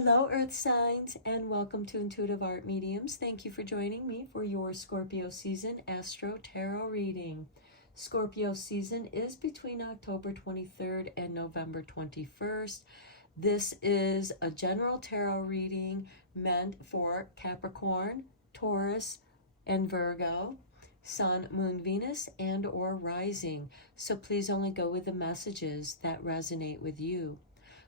Hello, Earth signs, and welcome to Intuitive Art Mediums. Thank you for joining me for your Scorpio season Astro Tarot reading. Scorpio season is between October 23rd and November 21st. This is a general tarot reading meant for Capricorn, Taurus, and Virgo, Sun, Moon, Venus, and or rising. So please only go with the messages that resonate with you.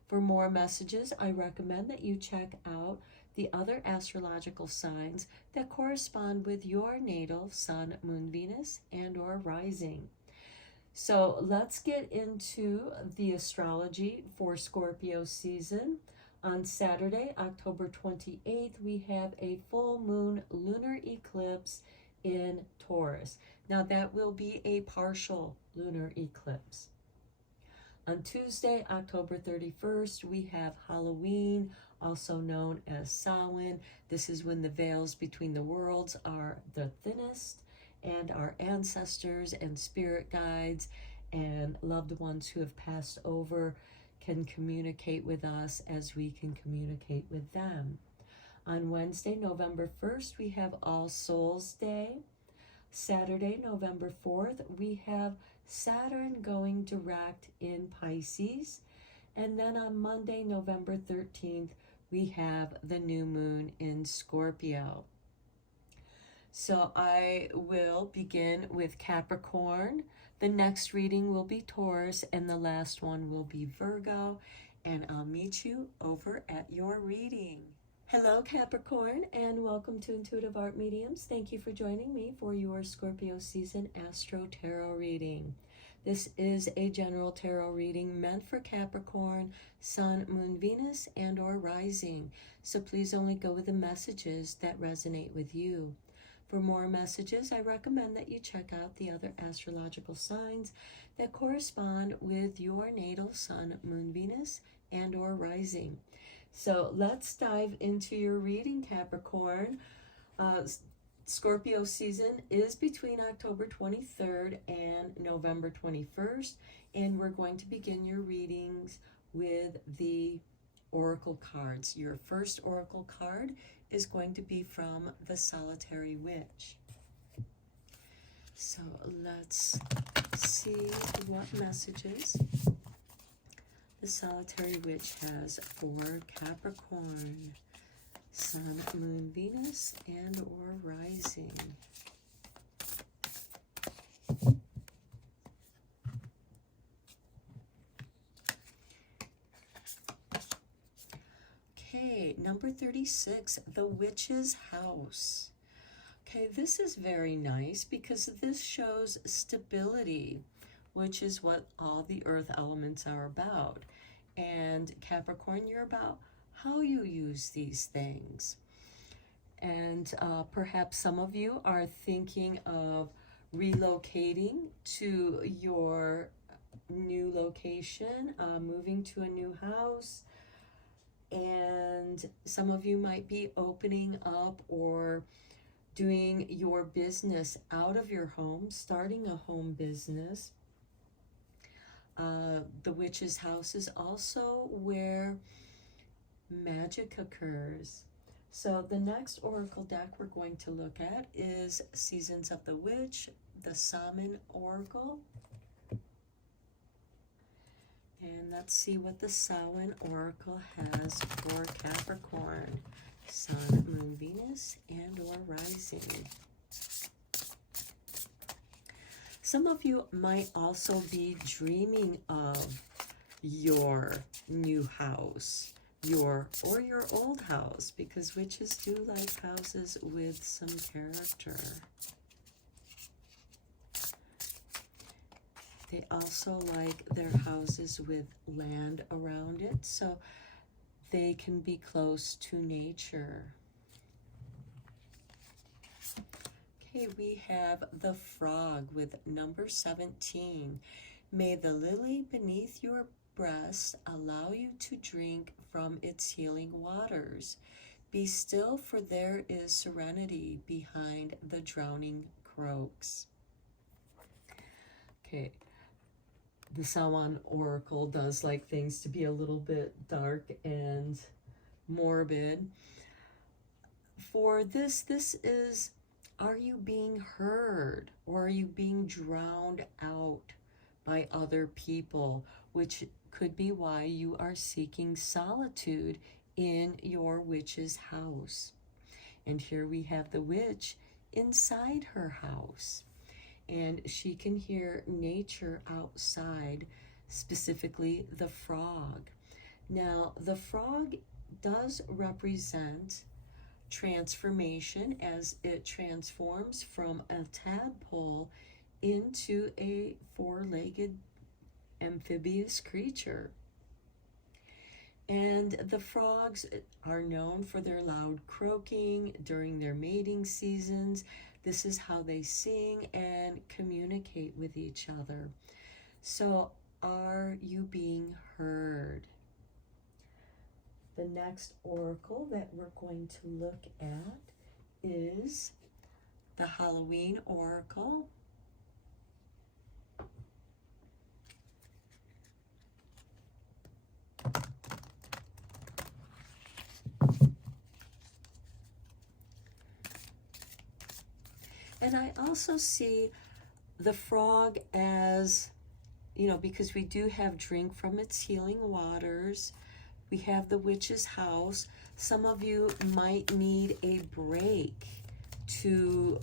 For more messages, I recommend that you check out the other astrological signs that correspond with your natal Sun, Moon, Venus, and or rising. So let's get into the astrology for Scorpio season. On Saturday, October 28th, we have a full moon lunar eclipse in Taurus. Now that will be a partial lunar eclipse. On Tuesday, October 31st, we have Halloween, also known as Samhain. This is when the veils between the worlds are the thinnest, and our ancestors and spirit guides and loved ones who have passed over can communicate with us as we can communicate with them. On Wednesday, November 1st, we have All Souls Day. Saturday, November 4th, we have Saturn going direct in Pisces. And then on Monday, November 13th, we have the new moon in Scorpio. So I will begin with Capricorn. The next reading will be Taurus, and the last one will be Virgo. And I'll meet you over at your reading. Hello, Capricorn, and welcome to Intuitive Art Mediums. Thank you for joining me for your Scorpio season Astro Tarot reading. This is a general tarot reading meant for Capricorn, Sun, Moon, Venus, and or rising. So please only go with the messages that resonate with you. For more messages, I recommend that you check out the other astrological signs that correspond with your natal Sun, Moon, Venus, and or rising. So let's dive into your reading, Capricorn. Scorpio season is between October 23rd and November 21st, and we're going to begin your readings with the oracle cards. Your first oracle card is going to be from the Solitary Witch. So let's see what messages the Solitary Witch has for Capricorn, Sun, Moon, Venus, and or rising. Okay, number 36, the Witch's House. Okay, this is very nice because this shows stability, which is what all the earth elements are about. And Capricorn, you're about how you use these things. And perhaps some of you are thinking of relocating to your new location, moving to a new house. And some of you might be opening up or doing your business out of your home, starting a home business. The Witch's House is also where magic occurs. So the next oracle deck we're going to look at is Seasons of the Witch, the Samhain Oracle. And let's see what the Samhain Oracle has for Capricorn, Sun, Moon, Venus, and or rising. Some of you might also be dreaming of your new house, your old house, because witches do like houses with some character. They also like their houses with land around it, so they can be close to nature. Okay, we have the Frog with number 17. May the lily beneath your breast allow you to drink from its healing waters. Be still, for there is serenity behind the drowning croaks. Okay, the Samhain Oracle does like things to be a little bit dark and morbid. For this is, are you being heard, or are you being drowned out by other people, which could be why you are seeking solitude in your witch's house. And here we have the witch inside her house, and she can hear nature outside, specifically the frog. Now, the frog does represent transformation, as it transforms from a tadpole into a four-legged amphibious creature. And the frogs are known for their loud croaking during their mating seasons. This is how they sing and communicate with each other. So, are you being heard? The next oracle that we're going to look at is the Halloween oracle. And I also see the frog as, because we do have drink from its healing waters. We have the witch's house. Some of you might need a break to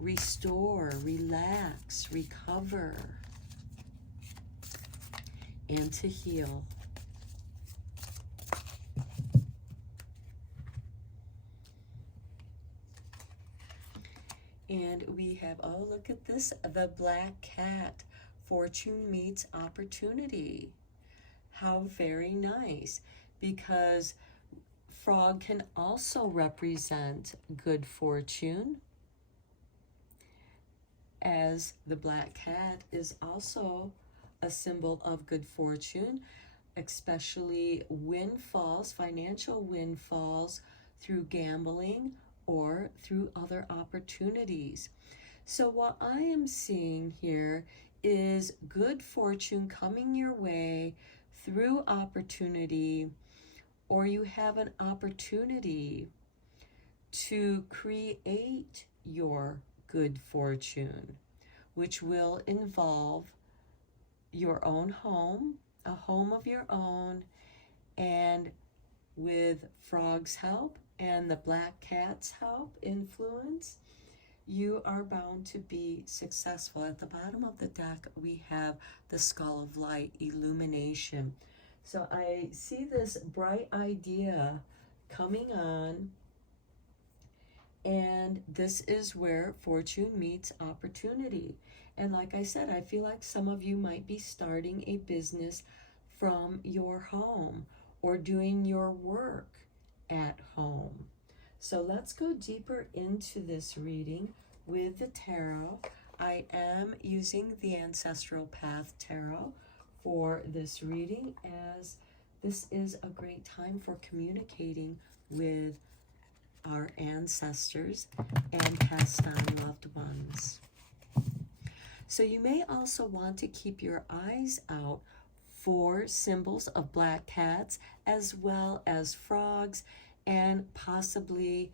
restore, relax, recover, and to heal. And we have, oh, look at this, the black cat. Fortune meets opportunity. How very nice, because frog can also represent good fortune, as the black cat is also a symbol of good fortune, especially windfalls, financial windfalls through gambling or through other opportunities. So what I am seeing here is good fortune coming your way through opportunity, or you have an opportunity to create your good fortune, which will involve your own home, a home of your own, and with frog's help and the black cat's help, influence, you are bound to be successful. At the bottom of the deck, we have the skull of light, illumination. So I see this bright idea coming on, and this is where fortune meets opportunity. And like I said, I feel like some of you might be starting a business from your home or doing your work at home. So let's go deeper into this reading with the tarot. I am using the Ancestral Path Tarot for this reading, as this is a great time for communicating with our ancestors and passed on loved ones. So you may also want to keep your eyes out for symbols of black cats, as well as frogs, and possibly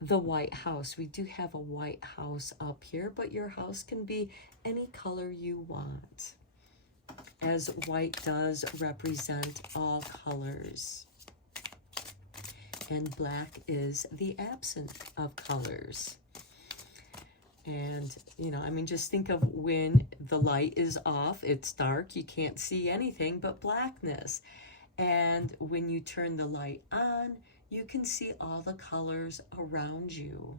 the White House. We do have a White House up here, but your house can be any color you want, as white does represent all colors, and black is the absence of colors. And, just think of when the light is off, it's dark, you can't see anything but blackness. And when you turn the light on, you can see all the colors around you.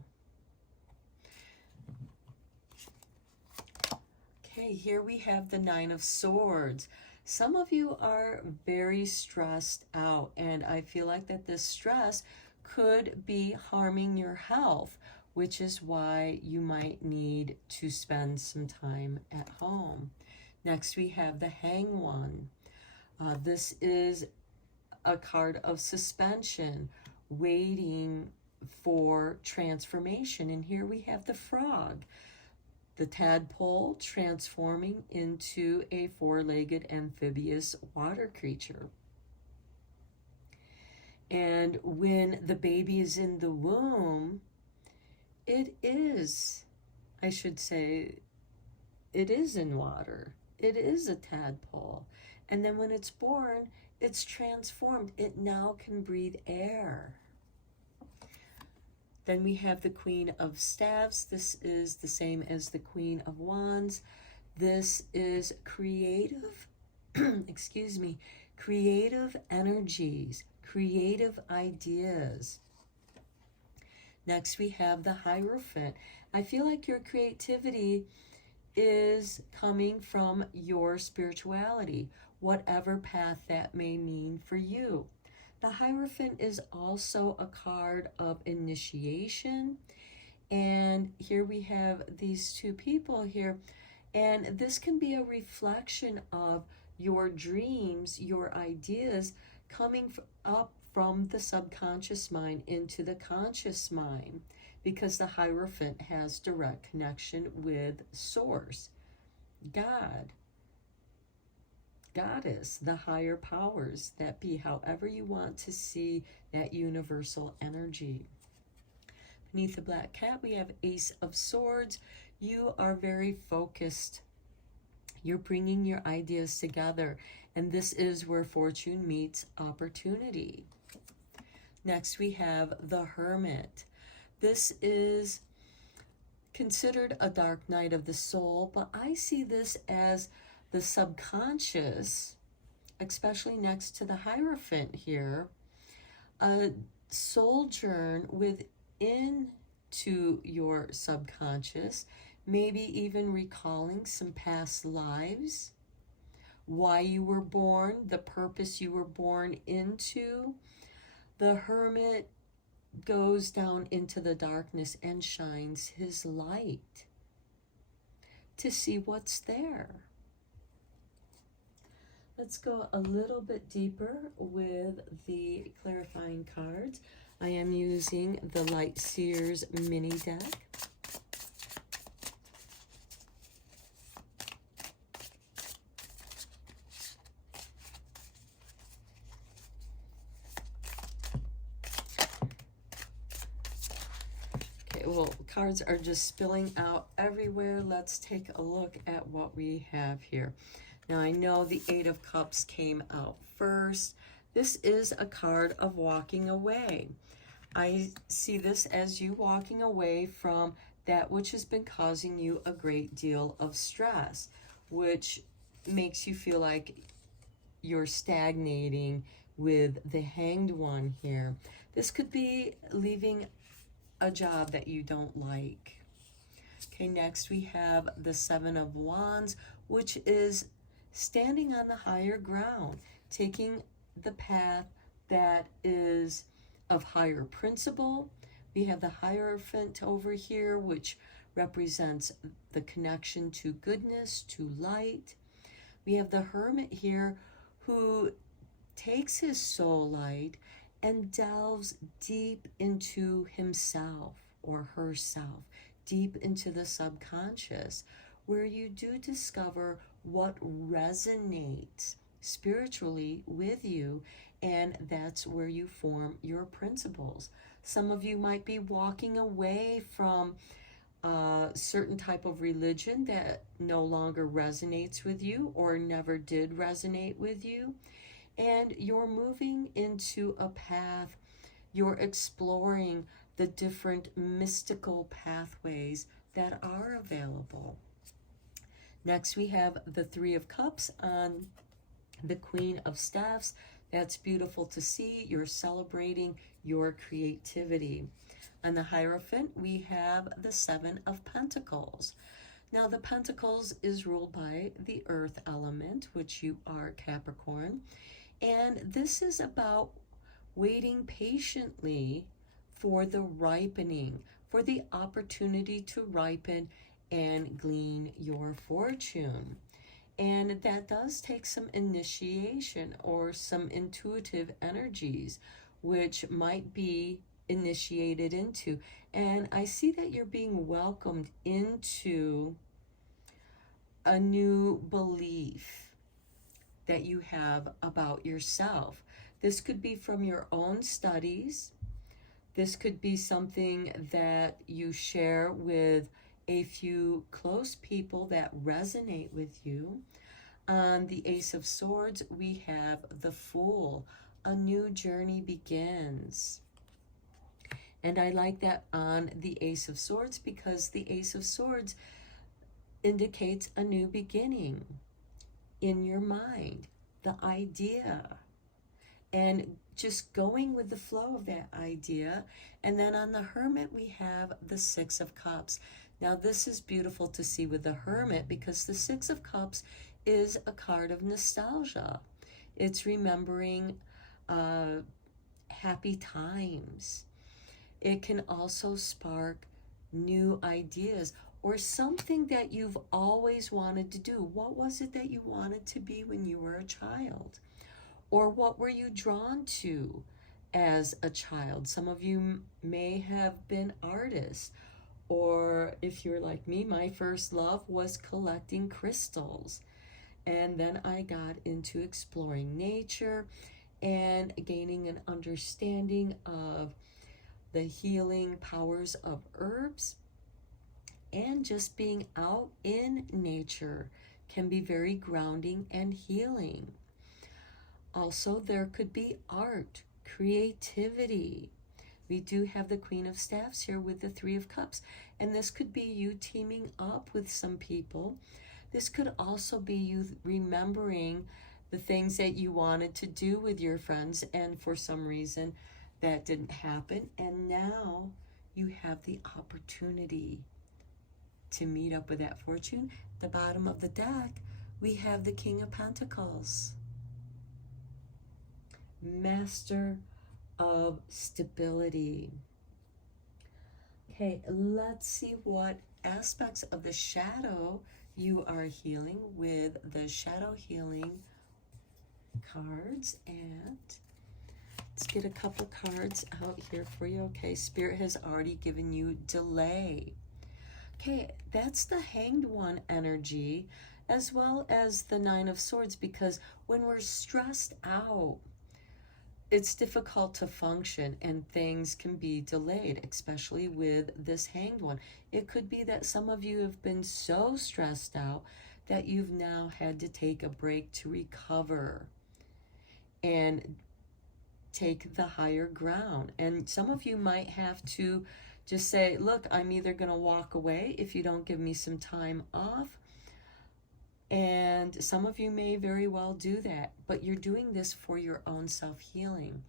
Okay, here we have the Nine of Swords. Some of you are very stressed out, and I feel like that this stress could be harming your health, which is why you might need to spend some time at home. Next, we have the Hanged One. This is a card of suspension, waiting for transformation. And here we have the frog, the tadpole transforming into a four-legged amphibious water creature. And when the baby is in the womb, it is, I should say, it is in water. It is a tadpole. And then when it's born, it's transformed. It now can breathe air. Then we have the Queen of Staves. This is the same as the Queen of Wands. This is creative, excuse me, creative energies, creative ideas. Next, we have the Hierophant. I feel like your creativity is coming from your spirituality, whatever path that may mean for you. The Hierophant is also a card of initiation. And here we have these two people here. And this can be a reflection of your dreams, your ideas coming up from the subconscious mind into the conscious mind, because the Hierophant has direct connection with Source, God, Goddess, the higher powers that be, however you want to see that universal energy. Beneath the Black Cat, we have Ace of Swords. You are very focused. You're bringing your ideas together, and this is where fortune meets opportunity. Next, we have the Hermit. This is considered a dark night of the soul, but I see this as the subconscious, especially next to the Hierophant here, a sojourn within to your subconscious, maybe even recalling some past lives, why you were born, the purpose you were born into. The Hermit goes down into the darkness and shines his light to see what's there. Let's go a little bit deeper with the clarifying cards. I am using the Light Seers mini deck. Okay, well, cards are just spilling out everywhere. Let's take a look at what we have here. Now, I know the Eight of Cups came out first. This is a card of walking away. I see this as you walking away from that which has been causing you a great deal of stress, which makes you feel like you're stagnating with the Hanged One here. This could be leaving a job that you don't like. Okay, next we have the Seven of Wands, which is standing on the higher ground, taking the path that is of higher principle. We have the Hierophant over here, which represents the connection to goodness, to light. We have the Hermit here, who takes his soul light and delves deep into himself or herself, deep into the subconscious, where you do discover what resonates spiritually with you, and that's where you form your principles. Some of you might be walking away from a certain type of religion that no longer resonates with you or never did resonate with you, and you're moving into a path, you're exploring the different mystical pathways that are available. Next, we have the Three of Cups on the Queen of Staffs. That's beautiful to see. You're celebrating your creativity. On the Hierophant, we have the Seven of Pentacles. Now, the Pentacles is ruled by the earth element, which you are Capricorn. And this is about waiting patiently for the ripening, for the opportunity to ripen and glean your fortune. And that does take some initiation or some intuitive energies, which might be initiated into. And I see that you're being welcomed into a new belief that you have about yourself. This could be from your own studies. This could be something that you share with a few close people that resonate with you. On the Ace of Swords, we have the Fool. A new journey begins. And I like that on the Ace of Swords because the Ace of Swords indicates a new beginning in your mind, the idea, and just going with the flow of that idea. And then on the Hermit, we have the Six of Cups. Now, this is beautiful to see with the Hermit because the Six of Cups is a card of nostalgia. It's remembering happy times. It can also spark new ideas or something that you've always wanted to do. What was it that you wanted to be when you were a child? Or what were you drawn to as a child? Some of you may have been artists. Or if you're like me, my first love was collecting crystals. And then I got into exploring nature and gaining an understanding of the healing powers of herbs. And just being out in nature can be very grounding and healing. Also, there could be art, creativity. We do have the Queen of Staffs here with the Three of Cups. And this could be you teaming up with some people. This could also be you remembering the things that you wanted to do with your friends, and for some reason that didn't happen. And now you have the opportunity to meet up with that fortune. The bottom of the deck, we have the King of Pentacles. Master of stability. Okay, let's see what aspects of the shadow you are healing with the shadow healing cards. And let's get a couple cards out here for you. Okay, Spirit has already given you delay. Okay, that's the Hanged One energy, as well as the Nine of Swords, because when we're stressed out, it's difficult to function and things can be delayed, especially with this Hanged One. It could be that some of you have been so stressed out that you've now had to take a break to recover and take the higher ground. And some of you might have to just say, look, I'm either going to walk away if you don't give me some time off. And some of you may very well do that, but you're doing this for your own self-healing.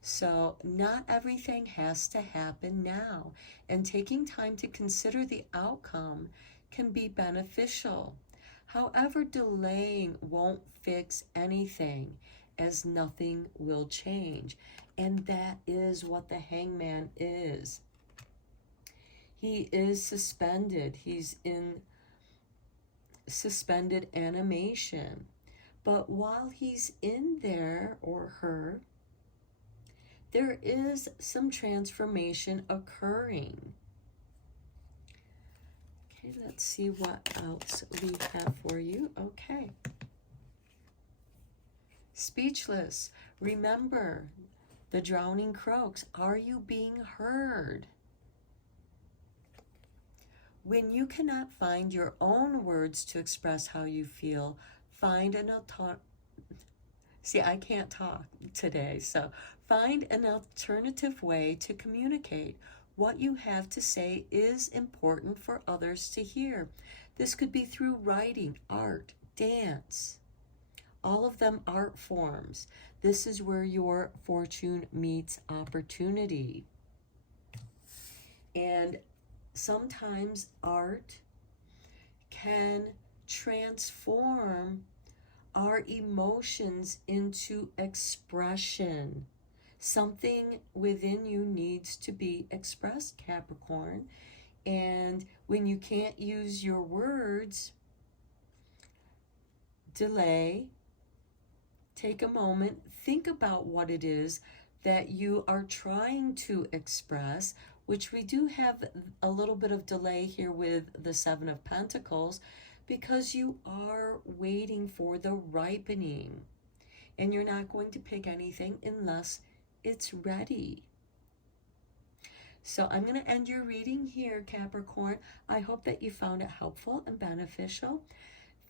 So not everything has to happen now. And taking time to consider the outcome can be beneficial. However, delaying won't fix anything, as nothing will change. And that is what the Hangman is. He is suspended. He's in suspended animation. But while he's in there, or her, there is some transformation occurring. Okay, let's see what else we have for you. Okay. Speechless. Remember, the drowning croaks. Are you being heard? When you cannot find your own words to express how you feel, find an alternative. See, I can't talk today, so find an alternative way to communicate. What you have to say is important for others to hear. This could be through writing, art, dance, all of them art forms. This is where your fortune meets opportunity. And sometimes art can transform our emotions into expression. Something within you needs to be expressed, Capricorn. And when you can't use your words, delay, take a moment, think about what it is that you are trying to express, which we do have a little bit of delay here with the Seven of Pentacles, because you are waiting for the ripening. and you're not going to pick anything unless it's ready. So I'm going to end your reading here, Capricorn. I hope that you found it helpful and beneficial.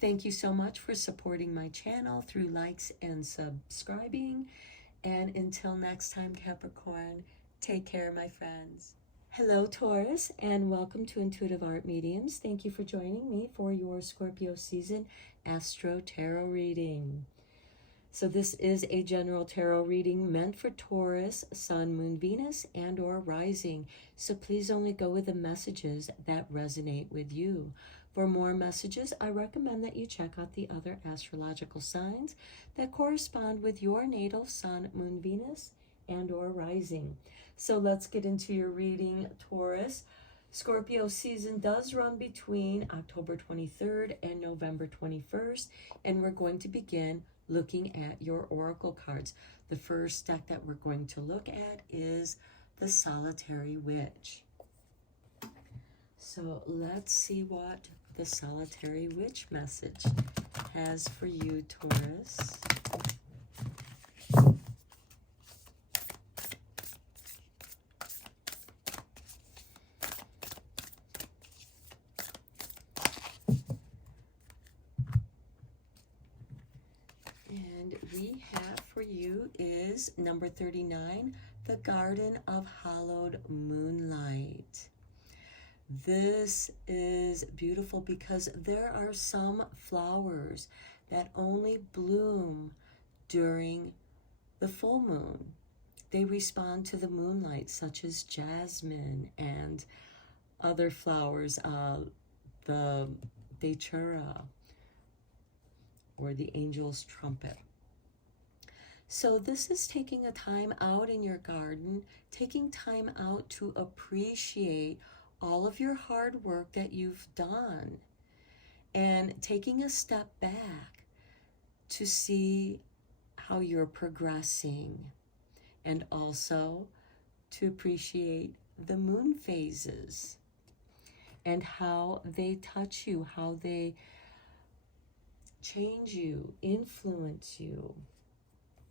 Thank you so much for supporting my channel through likes and subscribing. And until next time, Capricorn, take care, my friends. Hello, Taurus, and welcome to Intuitive Art Mediums. Thank you for joining me for your Scorpio season Astro Tarot reading. So this is a general tarot reading meant for Taurus, Sun, Moon, Venus, and or Rising. So please only go with the messages that resonate with you. For more messages, I recommend that you check out the other astrological signs that correspond with your natal Sun, Moon, Venus, and or Rising. So let's get into your reading, Taurus. Scorpio season does run between October 23rd and November 21st, and we're going to begin looking at your oracle cards. The first deck that we're going to look at is the Solitary Witch. So let's see what the Solitary Witch message has for you, Taurus. We have for you is number 39, the Garden of Hallowed Moonlight. This is beautiful because there are some flowers that only bloom during the full moon. They respond to the moonlight, such as jasmine and other flowers, the datura or the angel's trumpet. So this is taking a time out in your garden, taking time out to appreciate all of your hard work that you've done, and taking a step back to see how you're progressing, and also to appreciate the moon phases and how they touch you, how they change you, influence you.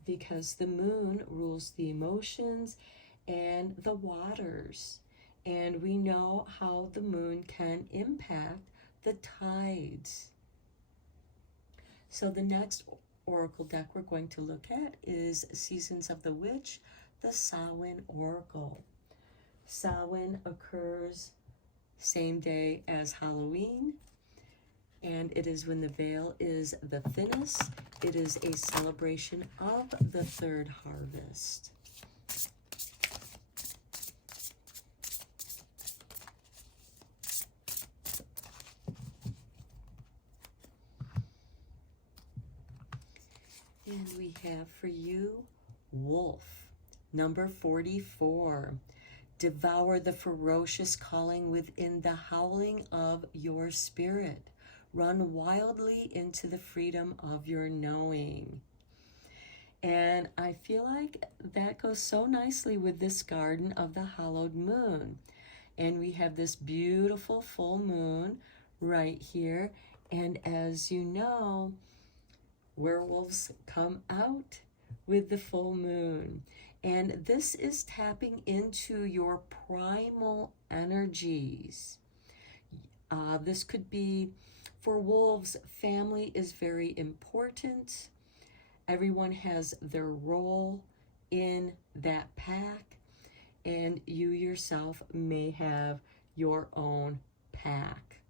Because the moon rules the emotions and the waters. And we know how the moon can impact the tides. So the next oracle deck we're going to look at is Seasons of the Witch, the Samhain Oracle. Samhain occurs same day as Halloween, and it is when the veil is the thinnest. It is a celebration of the third harvest. And we have for you Wolf, number 44. Devour the ferocious calling within the howling of your spirit. Run wildly into the freedom of your knowing. And I feel like that goes so nicely with this Garden of the Hallowed Moon. And we have this beautiful full moon right here. And as you know, werewolves come out with the full moon. And this is tapping into your primal energies. This could be, for wolves, family is very important. Everyone has their role in that pack, and you yourself may have your own pack.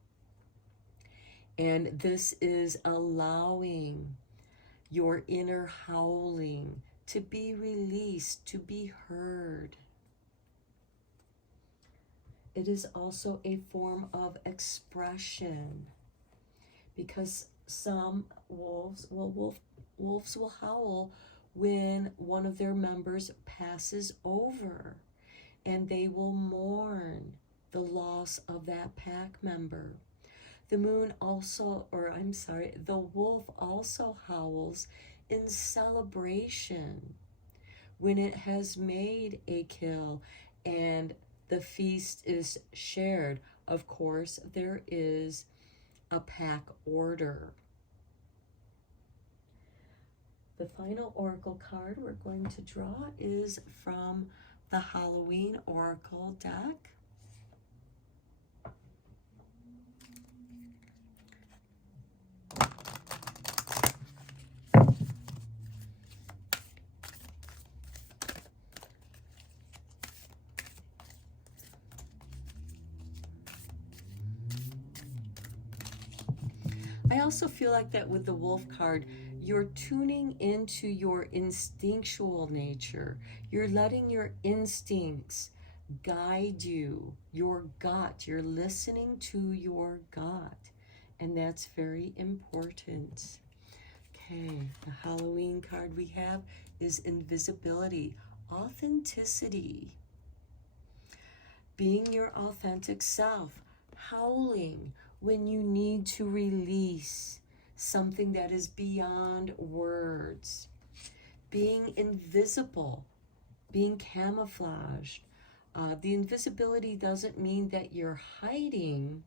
And this is allowing your inner howling to be released, to be heard. It is also a form of expression, because some wolves will howl when one of their members passes over, and they will mourn the loss of that pack member. The wolf also howls in celebration when it has made a kill and the feast is shared. Of course, there is a pack order. The final oracle card we're going to draw is from the Halloween Oracle deck. I also feel like that with the wolf card, you're tuning into your instinctual nature. You're letting your instincts guide you, your gut. You're listening to your gut. And that's very important. Okay, the Halloween card we have is invisibility, authenticity, being your authentic self, howling when you need to release something that is beyond words, being invisible, being camouflaged. The invisibility doesn't mean that you're hiding,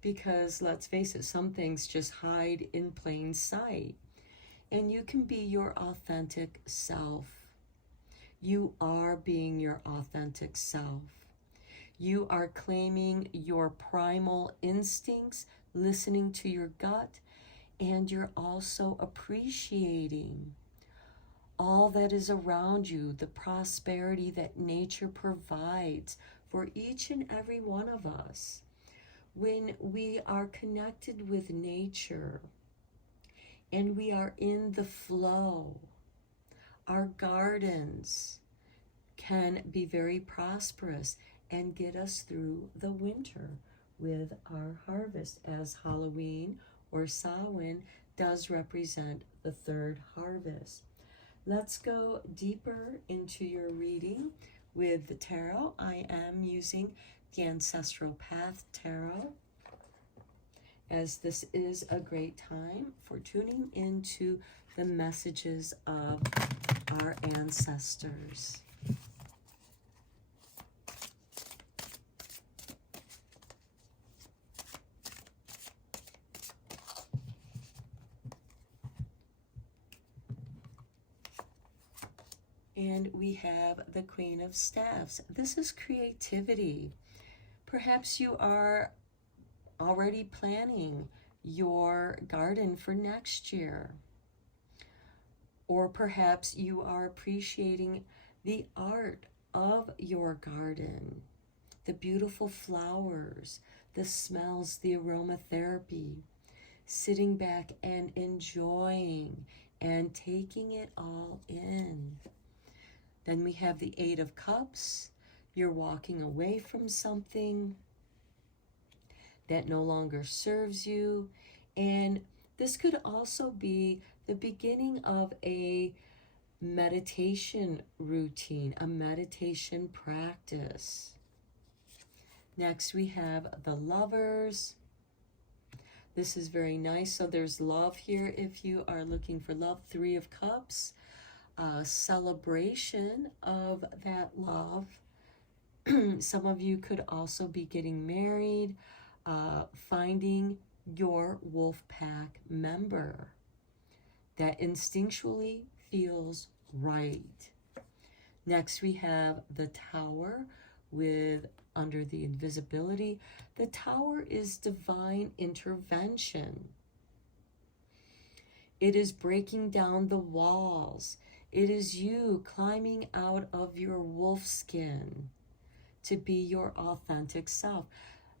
because let's face it, some things just hide in plain sight. And you can be your authentic self. You are being your authentic self. You are claiming your primal instincts, listening to your gut, and you're also appreciating all that is around you, the prosperity that nature provides for each and every one of us. When we are connected with nature and we are in the flow, our gardens can be very prosperous and get us through the winter with our harvest, as Halloween or Samhain does represent the third harvest. Let's go deeper into your reading with the tarot. I am using the Ancestral Path Tarot, as this is a great time for tuning into the messages of our ancestors. And we have the Queen of Staffs. This is creativity. Perhaps you are already planning your garden for next year. Or perhaps you are appreciating the art of your garden, the beautiful flowers, the smells, the aromatherapy, sitting back and enjoying and taking it all in. Then we have the Eight of Cups. You're walking away from something that no longer serves you. And this could also be the beginning of a meditation routine, a meditation practice. Next, we have the Lovers. This is very nice. So there's love here if you are looking for love. Three of Cups. Celebration of that love. Some of you could also be getting married, finding your wolf pack member that instinctually feels right. Next, we have the Tower with under the invisibility. The Tower is divine intervention. It is breaking down the walls. It is you climbing out of your wolf skin to be your authentic self.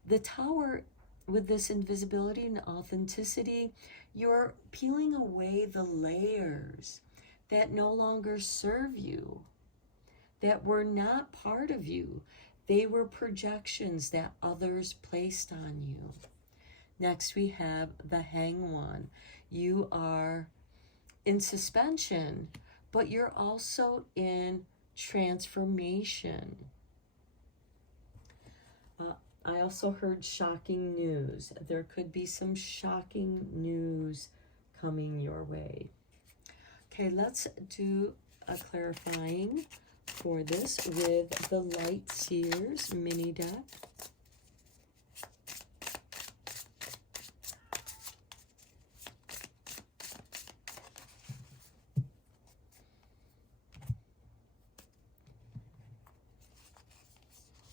The Tower, with this invisibility and authenticity, you're peeling away the layers that no longer serve you, that were not part of you. They were projections that others placed on you. Next, we have the Hanged One. You are in suspension, but you're also in transformation. I also heard shocking news. There could be some shocking news coming your way. Okay, let's do a clarifying for this with the Light Seers mini deck.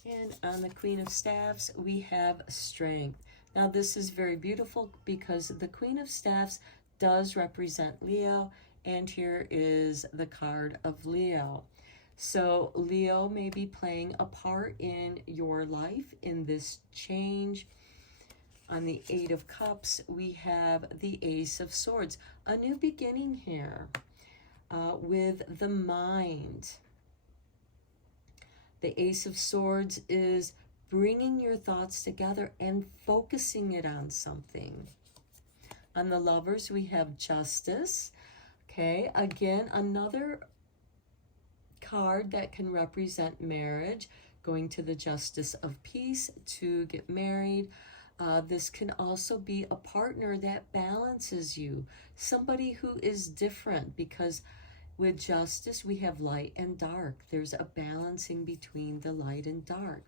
And on the Queen of Staffs, we have strength. Now, this is very beautiful because the Queen of Staffs does represent Leo, and here is the card of Leo. So Leo may be playing a part in your life in this change. On the Eight of Cups, we have the Ace of Swords, a new beginning here with the mind. The Ace of Swords is bringing your thoughts together and focusing it on something. On the Lovers, we have Justice. Okay, again, another card that can represent marriage, going to the Justice of Peace to get married. This can also be a partner that balances you, somebody who is different, because with Justice, we have light and dark. There's a balancing between the light and dark.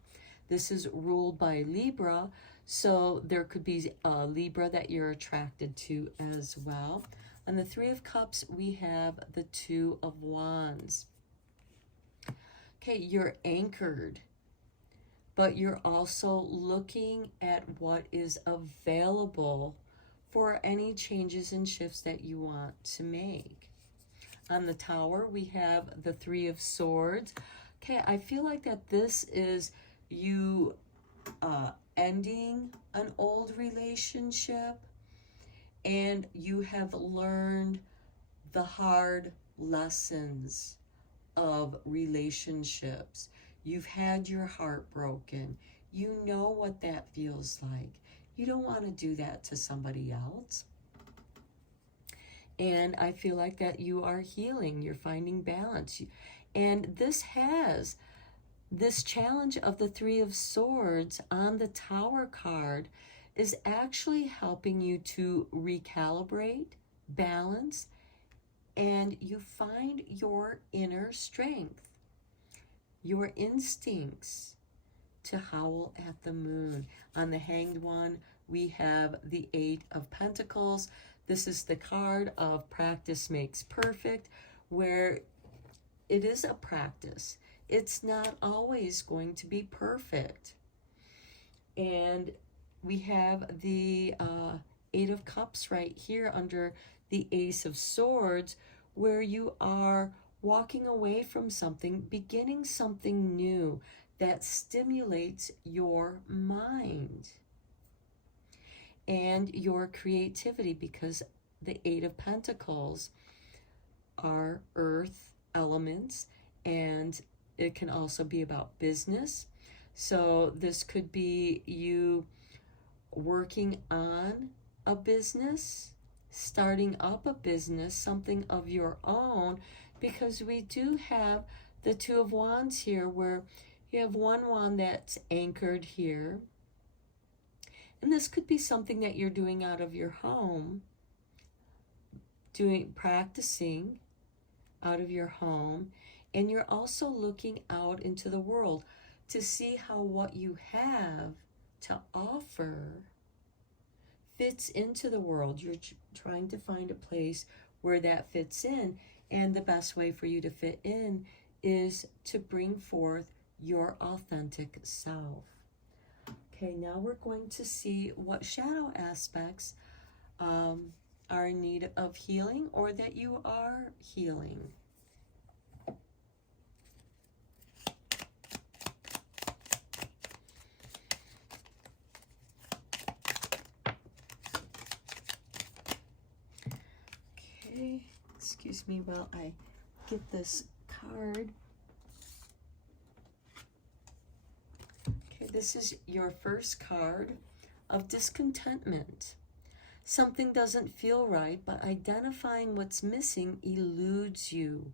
This is ruled by Libra, so there could be a Libra that you're attracted to as well. On the Three of Cups, we have the Two of Wands. Okay, you're anchored, but you're also looking at what is available for any changes and shifts that you want to make. On the Tower, we have the Three of Swords. Okay, I feel like that this is you ending an old relationship, and you have learned the hard lessons of relationships. You've had your heart broken. You know what that feels like. You don't want to do that to somebody else. And I feel like that you are healing. You're finding balance. And this challenge of the Three of Swords on the Tower card is actually helping you to recalibrate, balance, and you find your inner strength, your instincts to howl at the moon. On the Hanged One, we have the Eight of Pentacles. This is the card of practice makes perfect, where it is a practice. It's not always going to be perfect. And we have the Eight of Cups right here under the Ace of Swords, where you are walking away from something, beginning something new that stimulates your mind and your creativity, because the Eight of Pentacles are earth elements, and it can also be about business. So this could be you working on a business, starting up a business, something of your own, because we do have the Two of Wands here, where you have one wand that's anchored here. And this could be something that you're doing out of your home, practicing out of your home, and you're also looking out into the world to see how what you have to offer fits into the world. You're trying to find a place where that fits in, and the best way for you to fit in is to bring forth your authentic self. Okay, now we're going to see what shadow aspects are in need of healing, or that you are healing. Okay, excuse me while I get this card. Okay, this is your first card of discontentment. Something doesn't feel right, but identifying what's missing eludes you.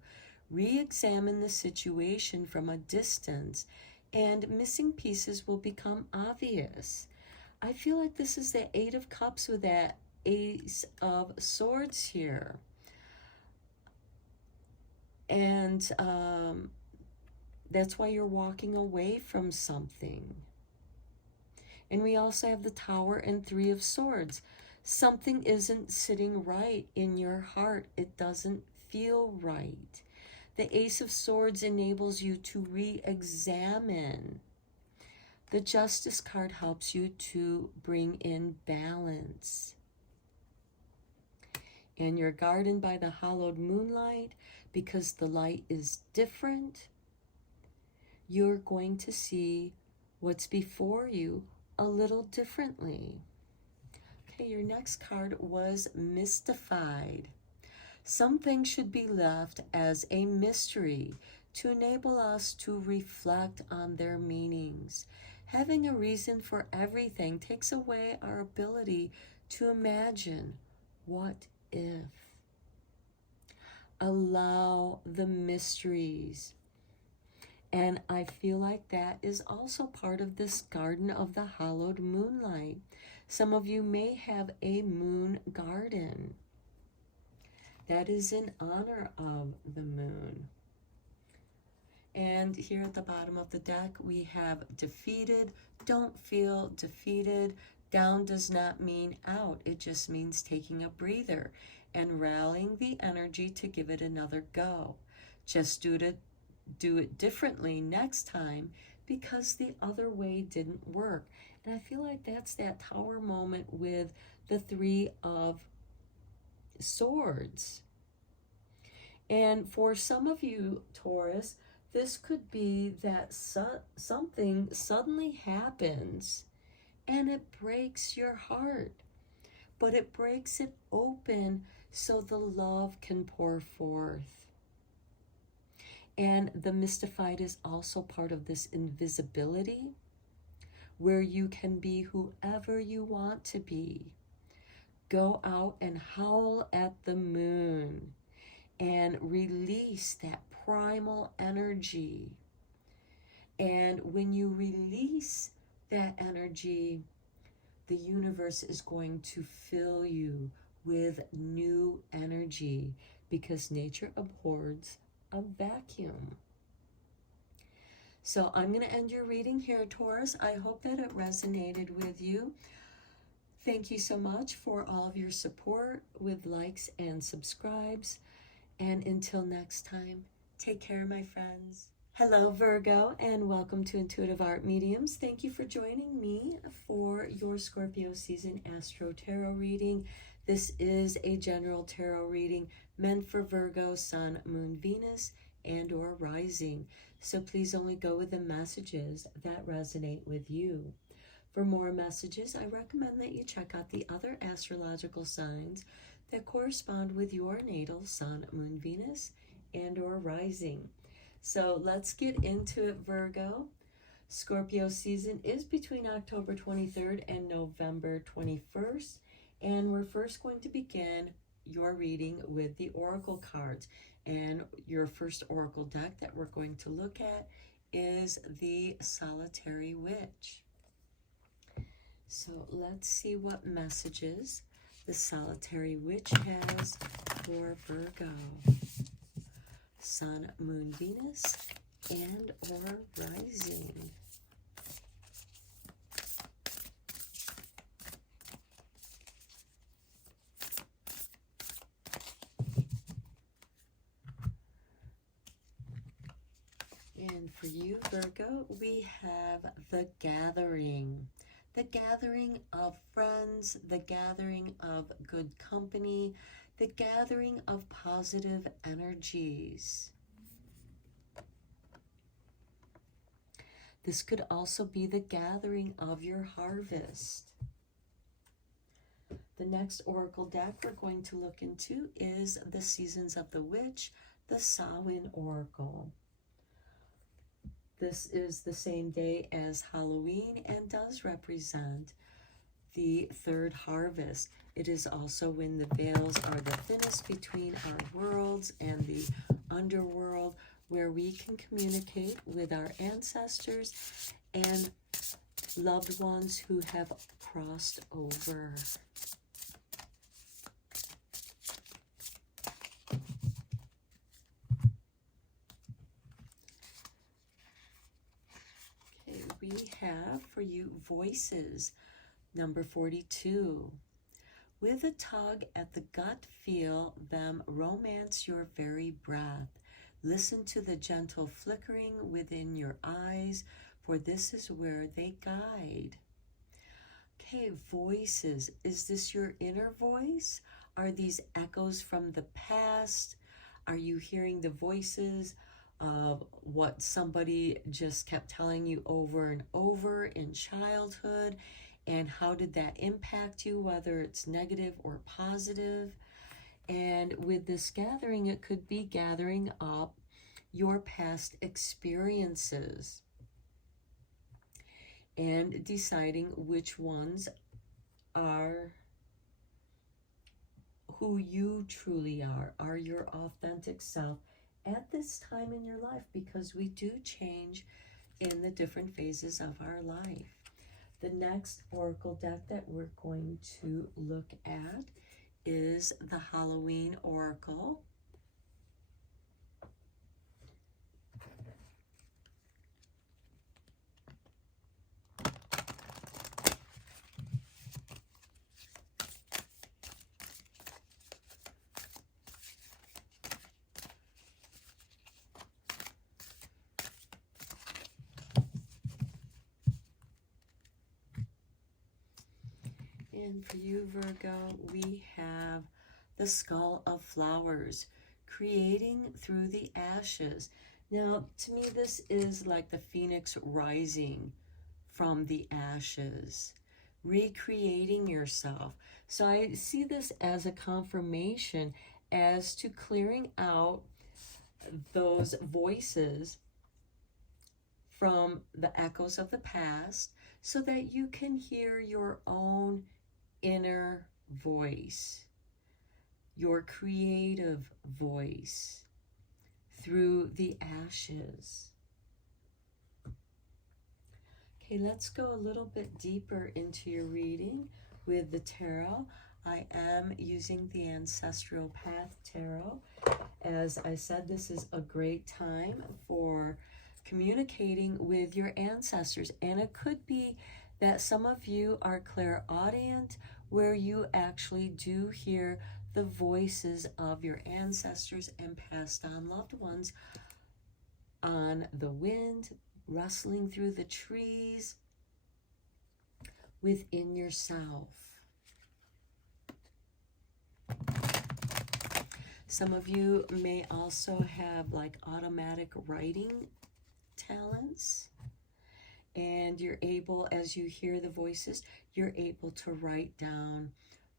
Re-examine the situation from a distance, and missing pieces will become obvious. I feel like this is the Eight of Cups with that Ace of Swords here. And that's why you're walking away from something. And we also have the Tower and Three of Swords. Something isn't sitting right in your heart. It doesn't feel right. The Ace of Swords enables you to re-examine The Justice card helps you to bring in balance. And you're guarded by the hallowed moonlight, because the light is different. You're going to see what's before you a little differently. Okay, your next card was Mystified. Some things should be left as a mystery to enable us to reflect on their meanings. Having a reason for everything takes away our ability to imagine what if. Allow the mysteries. And I feel like that is also part of this garden of the hallowed moonlight. Some of you may have a moon garden. That is in honor of the moon. And here at the bottom of the deck, we have defeated. Don't feel defeated. Down does not mean out. It just means taking a breather and rallying the energy to give it another go. Just do it differently next time, because the other way didn't work. And I feel like that's that Tower moment with the Three of Swords. And for some of you, Taurus, this could be that something suddenly happens and it breaks your heart, but it breaks it open so the love can pour forth. And the Mystified is also part of this invisibility, where you can be whoever you want to be. Go out and howl at the moon and release that primal energy. And when you release that energy, the universe is going to fill you with new energy, because nature abhors a vacuum. So I'm going to end your reading here, Taurus. I hope that it resonated with you. Thank you so much for all of your support with likes and subscribes. And until next time, take care, my friends. Hello, Virgo, and welcome to Intuitive Art Mediums. Thank you for joining me for your Scorpio season Astro Tarot reading. This is a general tarot reading meant for Virgo, Sun, Moon, Venus, and or Rising. So please only go with the messages that resonate with you. For more messages, I recommend that you check out the other astrological signs that correspond with your natal Sun, Moon, Venus, and or Rising. So let's get into it, Virgo. Scorpio season is between October 23rd and November 21st. And we're first going to begin your reading with the Oracle cards. And your first Oracle deck that we're going to look at is the Solitary Witch. So let's see what messages the Solitary Witch has for Virgo. Sun, Moon, Venus, and or Rising. And for you, Virgo, we have the gathering. The gathering of friends, the gathering of good company, the gathering of positive energies. This could also be the gathering of your harvest. The next Oracle deck we're going to look into is the Seasons of the Witch, the Samhain Oracle. This is the same day as Halloween and does represent the third harvest. It is also when the veils are the thinnest between our worlds and the underworld, where we can communicate with our ancestors and loved ones who have crossed over. Okay, we have for you Voices, number 42. With a tug at the gut, feel them romance your very breath. Listen to the gentle flickering within your eyes, for this is where they guide. Okay, voices. Is this your inner voice? Are these echoes from the past? Are you hearing the voices of what somebody just kept telling you over and over in childhood? And how did that impact you, whether it's negative or positive? And with this gathering, it could be gathering up your past experiences and deciding which ones are who you truly are your authentic self at this time in your life, because we do change in the different phases of our life. The next oracle deck that we're going to look at is the Halloween Oracle. And for you, Virgo, we have the Skull of Flowers, creating through the ashes. Now, to me, this is like the phoenix rising from the ashes, recreating yourself. So I see this as a confirmation as to clearing out those voices from the echoes of the past so that you can hear your own inner voice, your creative voice through the ashes. Okay, let's go a little bit deeper into your reading with the tarot. I am using the Ancestral Path Tarot. As I said, this is a great time for communicating with your ancestors, and it could be that some of you are clairaudient, where you actually do hear the voices of your ancestors and passed on loved ones on the wind, rustling through the trees within yourself. Some of you may also have like automatic writing talents, and you're able, as you hear the voices, you're able to write down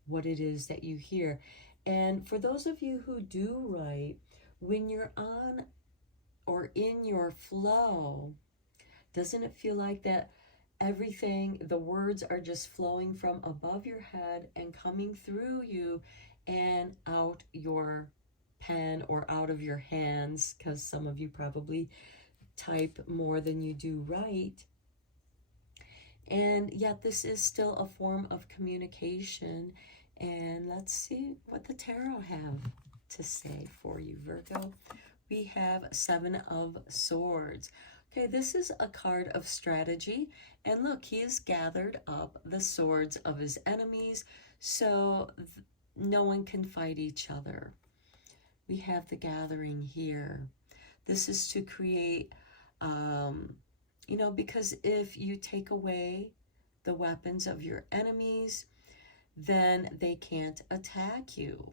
what it is that you hear. And for those of you who do write, when you're on or in your flow, doesn't it feel like that everything, the words are just flowing from above your head and coming through you and out your pen or out of your hands, because some of you probably type more than you do write. And yet this is still a form of communication. And let's see what the tarot have to say for you, Virgo. We have Seven of Swords. Okay, this is a card of strategy. And look, he has gathered up the swords of his enemies, so no one can fight each other. We have the gathering here. This is to create, because if you take away the weapons of your enemies, then they can't attack you.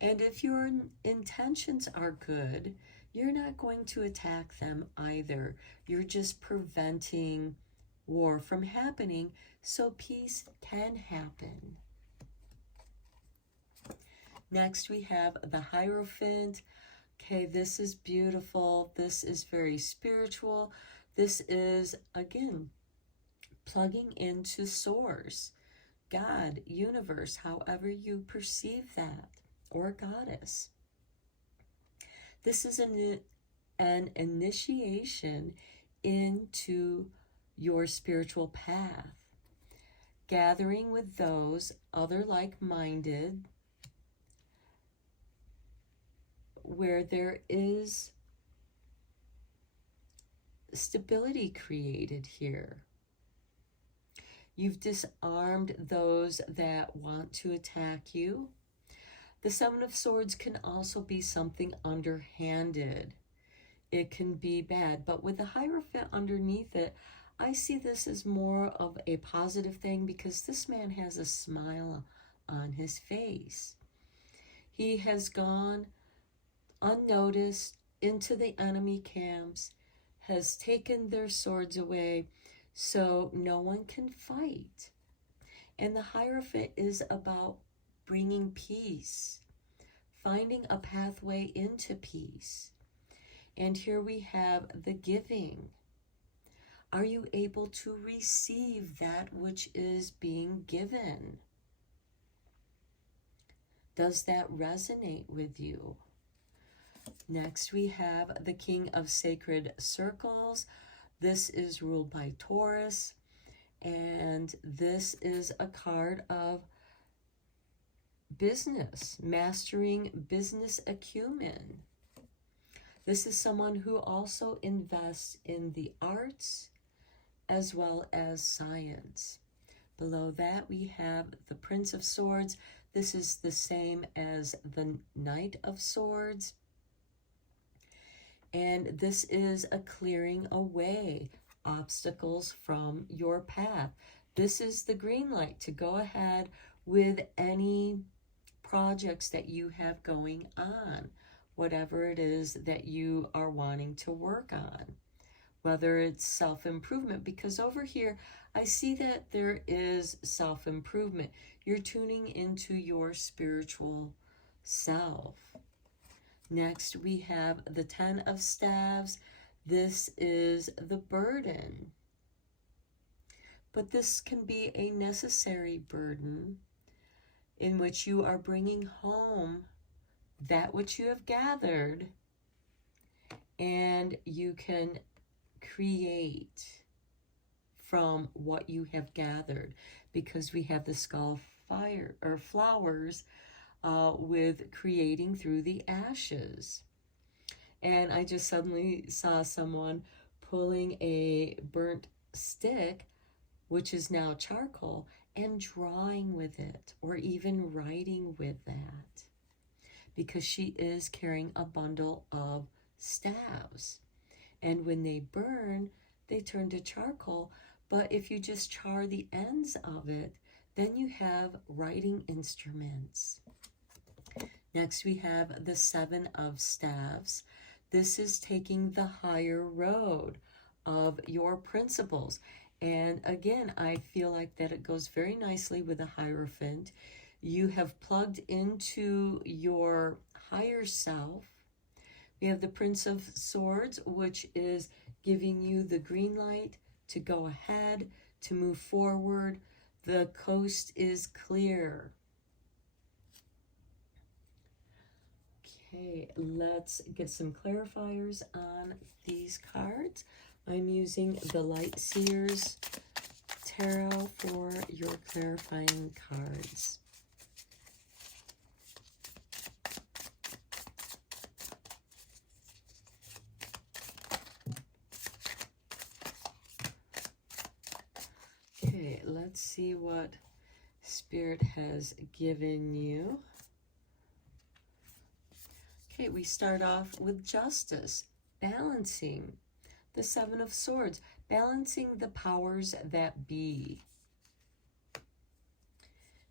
And if your intentions are good, you're not going to attack them either. You're just preventing war from happening so peace can happen. Next, we have the Hierophant. Okay, this is beautiful. This is very spiritual. This is, again, plugging into source, God, universe, however you perceive that, or goddess. This is an initiation into your spiritual path, gathering with those other like-minded, where there is stability created here. You've disarmed those that want to attack you. The Seven of Swords can also be something underhanded. it can be bad. But with the Hierophant underneath it, I see this as more of a positive thing because this man has a smile on his face. He has gone unnoticed into the enemy camps, has taken their swords away so no one can fight. And the Hierophant is about bringing peace, finding a pathway into peace. And here we have the giving. Are you able to receive that which is being given? Does that resonate with you? Next, we have the King of Sacred Circles. This is ruled by Taurus, and this is a card of business, mastering business acumen. This is someone who also invests in the arts as well as science. Below that, we have the Prince of Swords. This is the same as the Knight of Swords. And this is a clearing away obstacles from your path. This is the green light to go ahead with any projects that you have going on, whatever it is that you are wanting to work on, whether it's self-improvement, because over here I see that there is self-improvement. You're tuning into your spiritual self. Next, we have the 10 of Staves. This is the burden. But this can be a necessary burden in which you are bringing home that which you have gathered, and you can create from what you have gathered, because we have the skull fire or flowers with creating through the ashes. And I just suddenly saw someone pulling a burnt stick, which is now charcoal, and drawing with it, or even writing with that, because she is carrying a bundle of staves. And when they burn, they turn to charcoal. But if you just char the ends of it, then you have writing instruments. Next, we have the 7 of Staves. This is taking the higher road of your principles. And again, I feel like that it goes very nicely with the Hierophant. You have plugged into your higher self. We have the Prince of Swords, which is giving you the green light to go ahead, to move forward. The coast is clear. Okay, let's get some clarifiers on these cards. I'm using the Light Seers Tarot for your clarifying cards. Okay, let's see what Spirit has given you. Okay, we start off with Justice, balancing. The 7 of Swords, balancing the powers that be.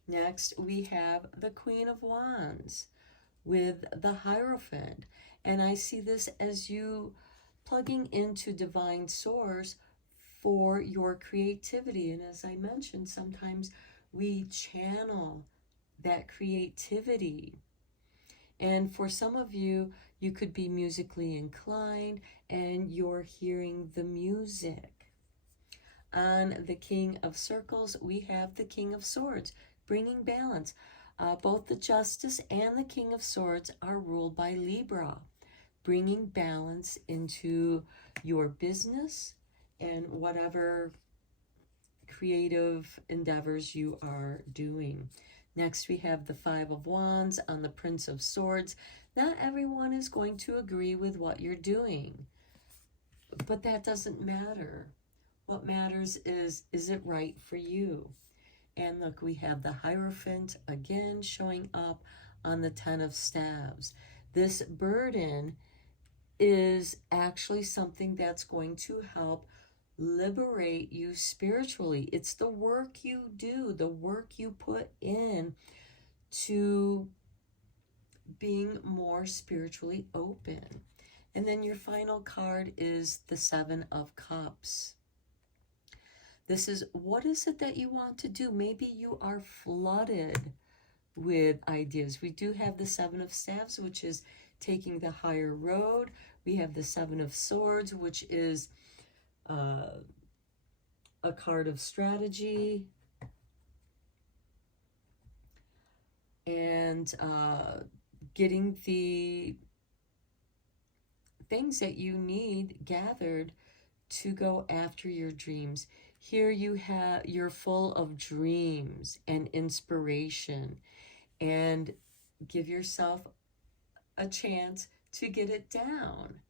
Next, we have the Queen of Wands with the Hierophant. And I see this as you plugging into divine source for your creativity. And as I mentioned, sometimes we channel that creativity. And for some of you, you could be musically inclined and you're hearing the music. On the King of Circles, we have the King of Swords, bringing balance. Both the Justice and the King of Swords are ruled by Libra, bringing balance into your business and whatever creative endeavors you are doing. Next, we have the 5 of Wands on the Prince of Swords. Not everyone is going to agree with what you're doing, but that doesn't matter. What matters is it right for you? And look, we have the Hierophant again showing up on the 10 of Staves. This burden is actually something that's going to help liberate you spiritually. It's the work you do, the work you put in to being more spiritually open. And then your final card is the Seven of Cups. This is, what is it that you want to do? Maybe you are flooded with ideas. We do have the Seven of Staves, which is taking the higher road. We have the Seven of Swords, which is a card of strategy. And getting the things that you need gathered to go after your dreams. Here you're full of dreams and inspiration, and give yourself a chance to get it down.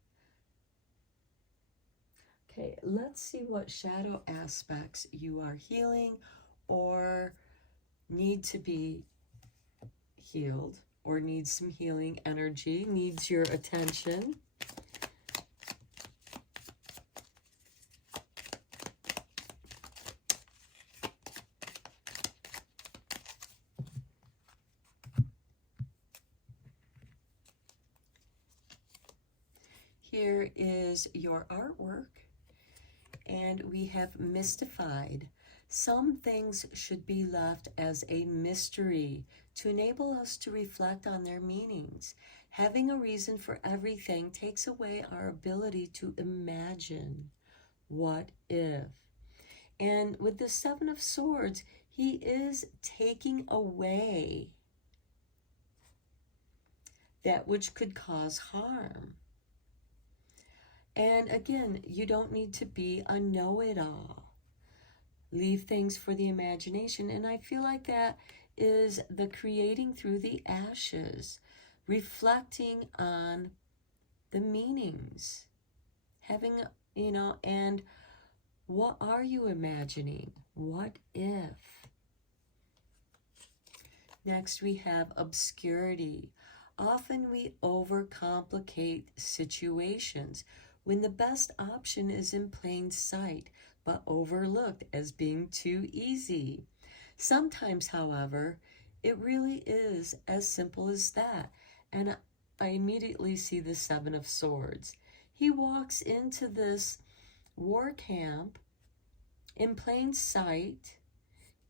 Okay, let's see what shadow aspects you are healing or need to be healed, or needs some healing energy, needs your attention. Here is your artwork, and we have mystified. Some things should be left as a mystery to enable us to reflect on their meanings. Having a reason for everything takes away our ability to imagine what if. And with the Seven of Swords, he is taking away that which could cause harm. And again, you don't need to be a know-it-all. Leave things for the imagination. And I feel like that is the creating through the ashes, reflecting on the meanings, having, and what are you imagining? What if? Next, we have obscurity. Often we overcomplicate situations when the best option is in plain sight, but overlooked as being too easy. Sometimes, however, it really is as simple as that. And I immediately see the Seven of Swords. He walks into this war camp in plain sight,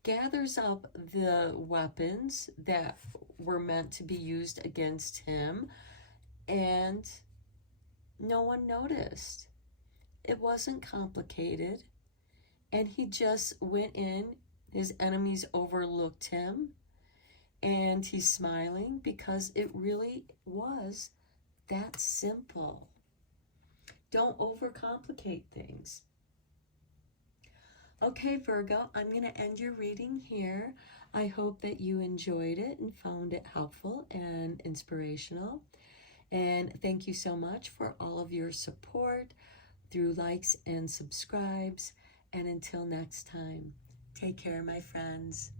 gathers up the weapons that were meant to be used against him, and no one noticed. It wasn't complicated, and he just went in. His enemies overlooked him, and he's smiling because it really was that simple. Don't overcomplicate things. Okay, Virgo, I'm going to end your reading here. I hope that you enjoyed it and found it helpful and inspirational. And thank you so much for all of your support through likes and subscribes. And until next time, take care, my friends.